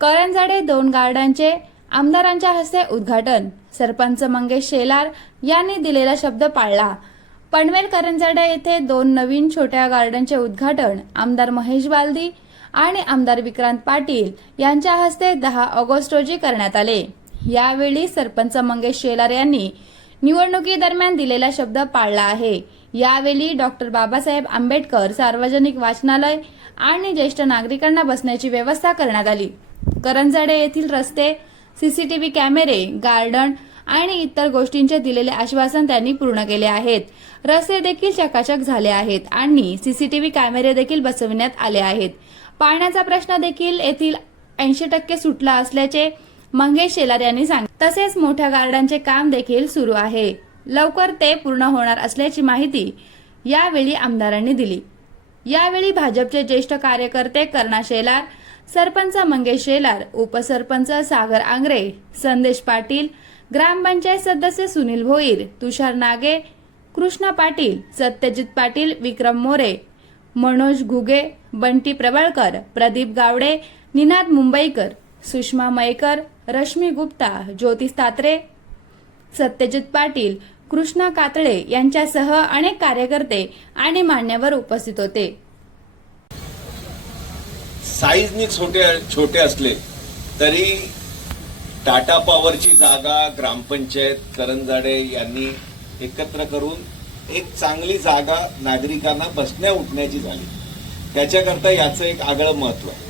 करंजाडे दोन गार्डनचे आमदारांच्या हस्ते उद्घाटन. सरपंच मंगेश शेलार यांनी दिलेला शब्द पाळला. पनवेल करंजाडे येथे दोन नवीन छोट्या गार्डनचे उद्घाटन. आमदार महेश बालदी आणि आमदार विक्रांत पाटील यांच्या हस्ते दहा ऑगस्ट रोजी करण्यात आले. यावेळी सरपंच मंगेश शेलार यांनी निवडणुकीदरम्यान दिलेला शब्द पाळला आहे. यावेळी डॉक्टर बाबासाहेब आंबेडकर सार्वजनिक वाचनालय आणि ज्येष्ठ नागरिकांना बसण्याची व्यवस्था करण्यात आली. करंजाडे येथील रस्ते सीसीटीव्ही कॅमेरे गार्डन आणि इतर गोष्टींचे दिलेले आश्वासन त्यांनी पूर्ण केले आहेत. रस्ते देखील चकाचक झाले आहेत आणि सीसीटीव्ही कॅमेरे देखील बसविण्यात आले आहेत. पाण्याचा प्रश्न देखील येथील ऐंशी टक्के सुटला असल्याचे मंगेश शेलार यांनी सांगितले. तसेच मोठ्या गार्डनचे काम देखील सुरू आहे. लवकर ते पूर्ण होणार असल्याची माहिती यावेळी आमदारांनी दिली. यावेळी भाजपचे ज्येष्ठ कार्यकर्ते कर्णा शेलार सरपंच मंगेश शेलार उपसरपंच सागर आंग्रे संदेश पाटील ग्रामपंचायत सदस्य सुनील भोईर तुषार नागे कृष्णा पाटील सत्यजित पाटील विक्रम मोरे मनोज घुगे बंटी प्रबळकर प्रदीप गावडे निनाद मुंबईकर सुषमा मयकर रश्मी गुप्ता ज्योतिष तात्रे सत्यजित पाटील कृष्णा कातळे यांच्यासह अनेक कार्यकर्ते आणि मान्यवर उपस्थित होते. साईजनी छोटे छोटे असले तरी टाटा पॉवरची जागा ग्रामपंचायत करंजाडे यांनी एकत्र करून एक चांगली जागा नागरिकांना बसण्या उठण्याची झाली. त्याच्याकरता याचं एक आगळं महत्त्व आहे.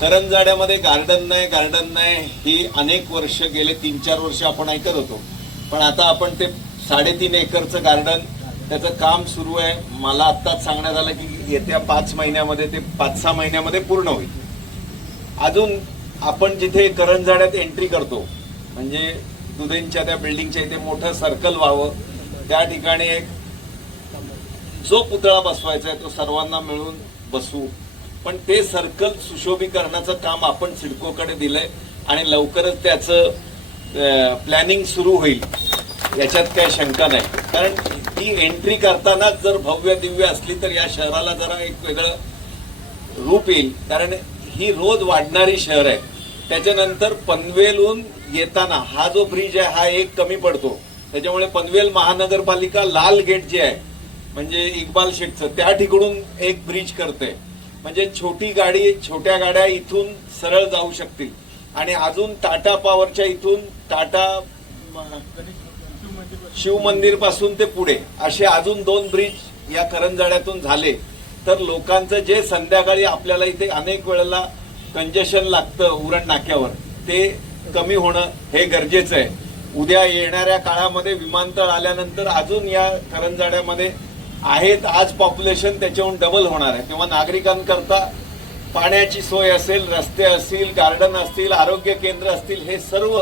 करंजाड्यामध्ये गार्डन नाही गार्डन नाही ही अनेक वर्ष गेले तीन चार वर्ष आपण ऐकत होतो. पण आता आपण ते साडेतीन एकरचं गार्डन त्याचं काम सुरू आहे. मला आत्ताच सांगण्यात आलं की येत्या पाच महिन्यामध्ये ते पाच सहा महिन्यामध्ये पूर्ण होईल. अजून आपण जिथे करंजाड्यात एंट्री करतो म्हणजे दुधेंच्या त्या बिल्डिंगच्या इथे मोठं सर्कल व्हावं त्या ठिकाणी एक जो पुतळा बसवायचा आहे तो सर्वांना मिळून बसू. पण ते सर्कल सुशोभीकरणाचं काम आपण सिडकोकडे दिलंय आणि लवकरच त्याचं प्लॅनिंग सुरू होईल. याच्यात काही शंका नाही. कारण ती एंट्री करतानाच जर भव्य दिव्य असली तर या शहराला जरा एक वेगळं रूप येईल. कारण ही रोज वाढणारी शहर आहे. त्याच्यानंतर पनवेलहून येताना हा जो ब्रिज आहे हा एक कमी पडतो. त्याच्यामुळे पनवेल महानगरपालिका लाल गेट जे आहे म्हणजे इक्बाल शेठचं त्या ठिकाणून एक ब्रिज करते. म्हणजे छोटी गाडी छोट्या गाड्या इथून सरळ जाऊ शकतील. आणि अजून टाटा पॉवरच्या इथून टाटा शिवमंदिरपासून ते पुढे असे अजून दोन ब्रिज या करंजाड्यातून झाले. तर लोकांचं जे संध्याकाळी आपल्याला इथे अनेक वेळेला कंजेशन लागतं उरण नाक्यावर ते कमी होणं हे गरजेचं आहे. उद्या येणाऱ्या काळामध्ये विमानतळ आल्यानंतर अजून या करंजाड्यामध्ये आहेत आज पॉप्युलेशन त्याच्याहून डबल होणार आहे. तेव्हा नागरिकांकरता पाण्याची सोय असेल रस्ते असतील गार्डन असतील आरोग्य केंद्र असतील हे सर्व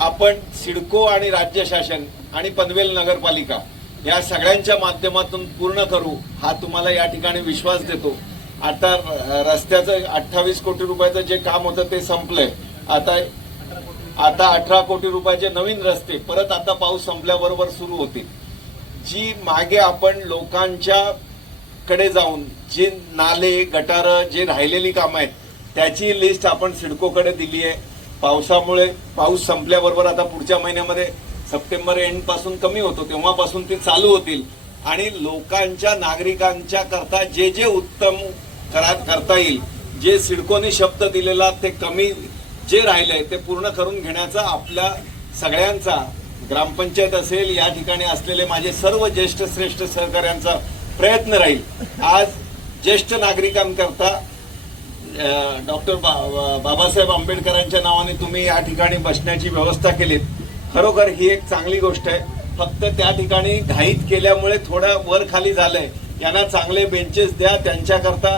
आपण सिडको आणि राज्य शासन आणि पनवेल नगरपालिका. या सगळ्यांच्या माध्यमातून पूर्ण करू हा तुम्हाला या ठिकाणी विश्वास देतो. आता र- रस्त्याचं अठ्ठावीस कोटी रुपयाचं जे काम होतं ते संपलंय. आता आता अठरा कोटी रुपयाचे नवीन रस्ते परत आता पाऊस संपल्याबरोबर सुरू होतील. जी मागे आपण लोकांच्या कडे जाऊन जे नाले गटार जे राहिलेली कामं आहेत त्याची लिस्ट आपण सिडकोकडे दिली आहे पावसामुळे पाऊस संपल्याबरोबर आता पुढच्या महिन्यामध्ये सप्टेंबर एंडपासून कमी होतो तेव्हापासून ते चालू होतील. आणि लोकांच्या नागरिकांच्या करता जे जे उत्तम करा करता येईल जे सिडकोने शब्द दिलेला ते कमी जे राहिलंय ते पूर्ण करून घेण्याचा आपल्या सगळ्यांचा ग्रामपंचायत असेल या ठिकाणी असलेले माझे सर्व ज्येष्ठ श्रेष्ठ सहकाऱ्यांचा प्रयत्न राहील. आज ज्येष्ठ नागरिकांकरता डॉक्टर बा बाबासाहेब आंबेडकरांच्या नावाने तुम्ही या ठिकाणी बसण्याची व्यवस्था केलीत. खरोखर ही एक चांगली गोष्ट आहे. फक्त त्या ठिकाणी घाईत केल्यामुळे थोडं वर खाली झालंय. यांना चांगले बेंचेस द्या त्यांच्याकरता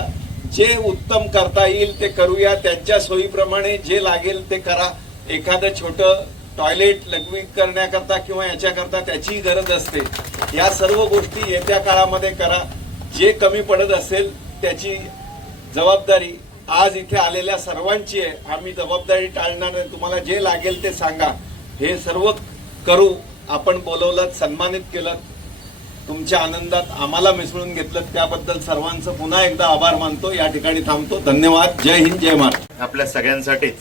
जे उत्तम करता येईल ते करूया. त्यांच्या सोयीप्रमाणे जे लागेल ते करा. एखादं छोटं टॉयलेट लघवी करण्याकरता किंवा याच्याकरता त्याची गरज असते. या सर्व गोष्टी येत्या काळामध्ये करा. जे कमी पडत असेल त्याची जबाबदारी आज इथे आलेल्या सर्वांची आहे. आम्ही जबाबदारी टाळणार नाही. तुम्हाला जे लागेल ते सांगा. हे सर्व करू आपण बोलवलं सन्मानित केलं तुमच्या आनंदात आम्हाला मिसळून घेतलं त्याबद्दल सर्वांचं पुन्हा एकदा आभार मानतो या ठिकाणी थांबतो. धन्यवाद. जय हिंद जय महाराष्ट्र. आपल्या सगळ्यांसाठीच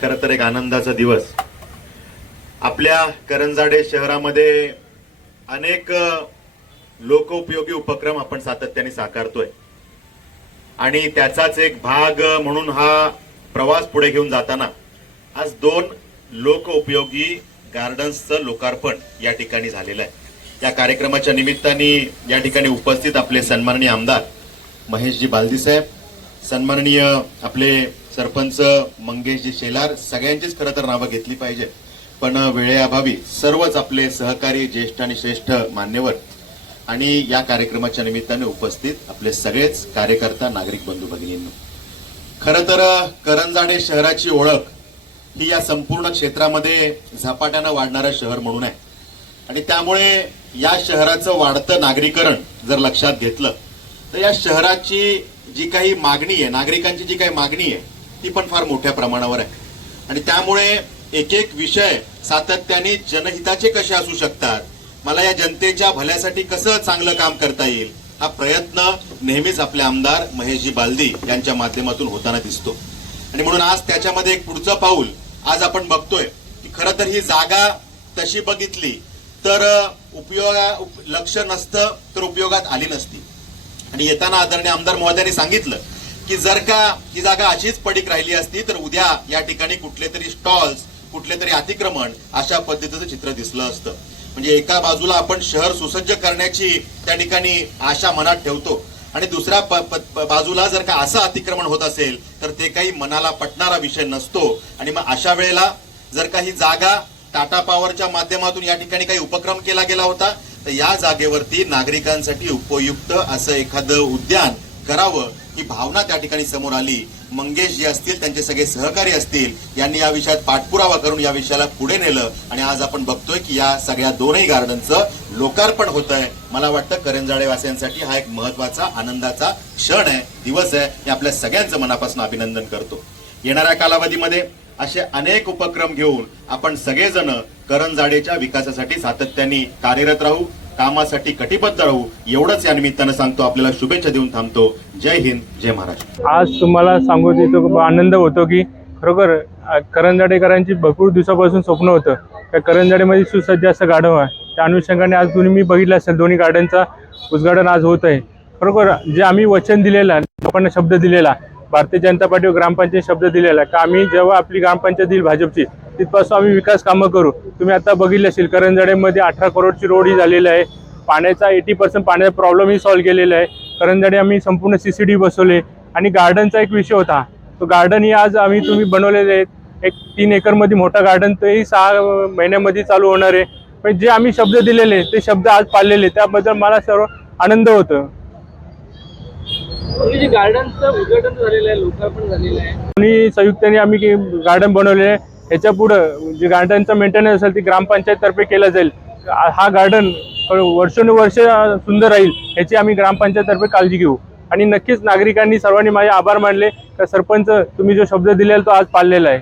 खरं तर एक आनंदाचा दिवस. आपल्या करंजाडे शहरामध्ये अनेक लोकोपयोगी उपक्रम आपण सातत्याने साकारतोय. आणि त्याचाच एक भाग म्हणून हा प्रवास पुढे घेऊन जाताना आज दोन लोकउपयोगी गार्डन्सचं लोकार्पण या ठिकाणी झालेलं आहे. या कार्यक्रमाच्या निमित्ताने या ठिकाणी उपस्थित आपले सन्माननीय आमदार महेशजी बालदी साहेब सन्माननीय आपले सरपंच मंगेशजी शेलार सगळ्यांचीच खरं तर नावं घेतली पाहिजे. पण वेळेअभावी सर्वच आपले सहकारी ज्येष्ठ आणि श्रेष्ठ मान्यवर आणि या कार्यक्रमाच्या निमित्ताने उपस्थित आपले सगळेच कार्यकर्ता नागरिक बंधू भगिनींनो खरं तर करंजाडे शहराची ओळख ही या संपूर्ण क्षेत्रामध्ये झपाट्यानं वाढणारं शहर म्हणून आहे. आणि त्यामुळे या शहराचं वाढतं नागरीकरण जर लक्षात घेतलं तर या शहराची जी काही मागणी आहे नागरिकांची जी काही मागणी आहे ती पण फार मोठ्या प्रमाणावर आहे. आणि त्यामुळे एक एक विषय सातत्याने जनहिताचे कसे असू शकतात मला या जनतेच्या भल्यासाठी कसं चांगलं काम करता येईल हा प्रयत्न नेहमीच आपले आमदार महेशजी बालदी यांच्या माध्यमातून होताना दिसतो. आणि म्हणून आज त्याच्यामध्ये एक पुढचं पाऊल आज आपण बघतोय की खरं तर ही जागा तशी बघितली तर उपयोगा उप- लक्ष नसतं तर उपयोगात आली नसती. आणि येताना आदरणीय आमदार महोदयांनी सांगितलं की जर का ही जागा अशीच पडीक राहिली असती तर उद्या या ठिकाणी कुठले तरी स्टॉल्स कुठले तरी अतिक्रमण अशा पद्धतीचं चित्र दिसलं असतं. म्हणजे एका बाजूला आपण शहर सुसज्ज करण्याची त्या ठिकाणी आशा मनात ठेवतो. आणि दुसऱ्या प- प- प- बाजूला जर का असं अतिक्रमण होत असेल तर ते काही मनाला पटणारा विषय नसतो. आणि मग अशा वेळेला जर का ही जागा टाटा पॉवरच्या माध्यमातून या ठिकाणी काही उपक्रम केला गेला होता तर या जागेवरती नागरिकांसाठी उपयुक्त असं एखादं उद्यान करावं ही भावना त्या ठिकाणी समोर आली. मंगेश जे असतील त्यांचे सगळे सहकारी असतील यांनी या विषयात पाठपुरावा करून या विषयाला पुढे नेलं. आणि आज आपण बघतोय की या सगळ्या दोनही गार्डनचं लोकार्पण होत आहे मला वाटतं करंजाडे वासियांसाठी हा एक महत्त्वाचा आनंदाचा क्षण आहे दिवस आहे. मी आपल्या सगळ्यांचं मनापासून अभिनंदन करतो. येणाऱ्या कालावधीमध्ये असे अनेक उपक्रम घेऊन आपण सगळेजण करंजाडेच्या विकासासाठी सातत्याने कार्यरत राहू. कामासाठी कटिबद्ध राहू एवढंच या निमित्तानं सांगतो आपल्याला शुभेच्छा देऊन थांबतो. जय हिंद जय महाराष्ट्र. आज तुम्हाला सांगू इथं खूप आनंद होतो की खरोखर करंजाडेकरांची भरपूर दिवसापासून स्वप्न होतं. त्या करंजाडेमध्ये सुसज्ज असं गार्डन आहे. त्या अनुषंगाने आज तुम्ही मी बघितलं असेल दोन्ही गार्डनचा उद्घाटन आज होत आहे खरोखर जे आम्ही वचन दिलेलं लोकांना शब्द दिलेला भारतीय जनता पार्टीवर ग्रामपंचायत शब्द दिलेला आहे. का आम्ही जेव्हा आपली ग्रामपंचायत देईल भाजपची तिथपासून आम्ही विकास कामं करू. तुम्ही आता बघितलं असेल करंजाडेमध्ये अठरा करोडची रोड ही झालेली आहे. पाण्याचा एटी पर्सेंट पाण्याचा प्रॉब्लेमही सॉल्व्ह केलेला आहे. करंजाडे आम्ही संपूर्ण सी सी डी बसवले. आणि गार्डनचा एक विषय होता. तो गार्डन ही आज आम्ही तुम्ही बनवलेले आहेत. एक तीन एकरमध्ये मोठा गार्डन तेही सहा महिन्यामध्ये चालू होणार आहे. पण जे आम्ही शब्द दिलेले ते शब्द आज पाळलेले त्याबद्दल मला सर्व आनंद होतो. जे गार्डनचं उद्घाटन झालेलं आहे लोकार्पण झालेलं आहे. संयुक्ताने आम्ही गार्डन बनवले आहे ह्याच्या पुढं जे गार्डनचं मेंटेनन्स असेल ती ग्रामपंचायततर्फे केलं जाईल. हा गार्डन वर्षानुवर्ष सुंदर राहील ह्याची आम्ही ग्रामपंचायततर्फे काळजी घेऊ. आणि नक्कीच नागरिकांनी सर्वांनी माझे आभार मानले. तर सरपंच तुम्ही जो शब्द दिलेला तो आज पाळलेला आहे.